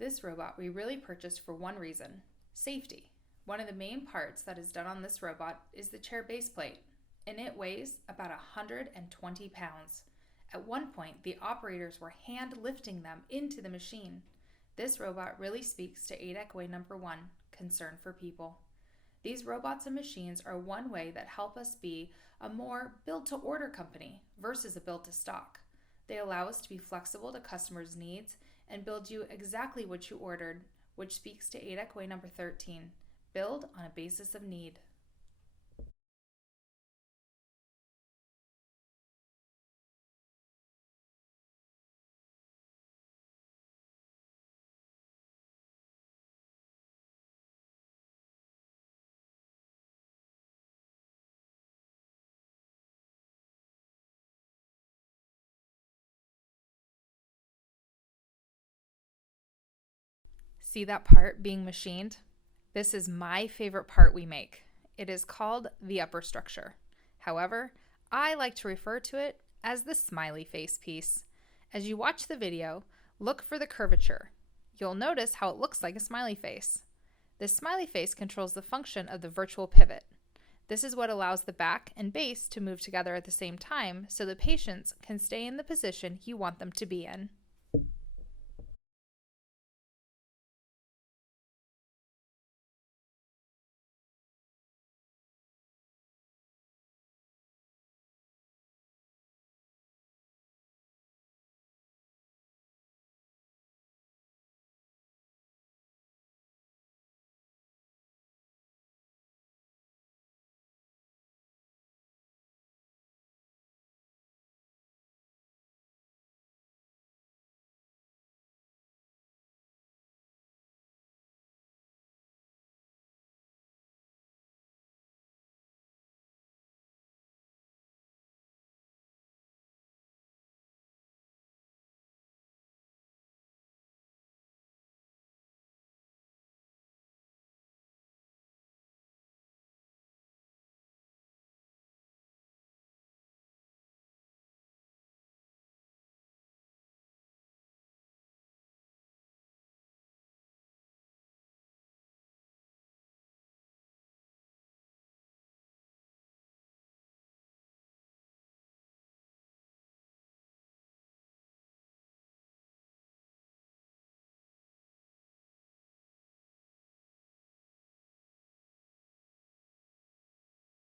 This robot we really purchased for one reason: safety. One of the main parts that is done on this robot is the chair base plate, and it weighs about 120 pounds. At one point, the operators were hand lifting them into the machine. This robot really speaks to A-dec way number 1, concern for people. These robots and machines are one way that help us be a more build-to-order company versus a build-to-stock. They allow us to be flexible to customers' needs and build you exactly what you ordered, which speaks to A-dec way number 13, build on a basis of need. See that part being machined? This is my favorite part we make. It is called the upper structure. However, I like to refer to it as the smiley face piece. As you watch the video, look for the curvature. You'll notice how it looks like a smiley face. This smiley face controls the function of the virtual pivot. This is what allows the back and base to move together at the same time so the patients can stay in the position you want them to be in.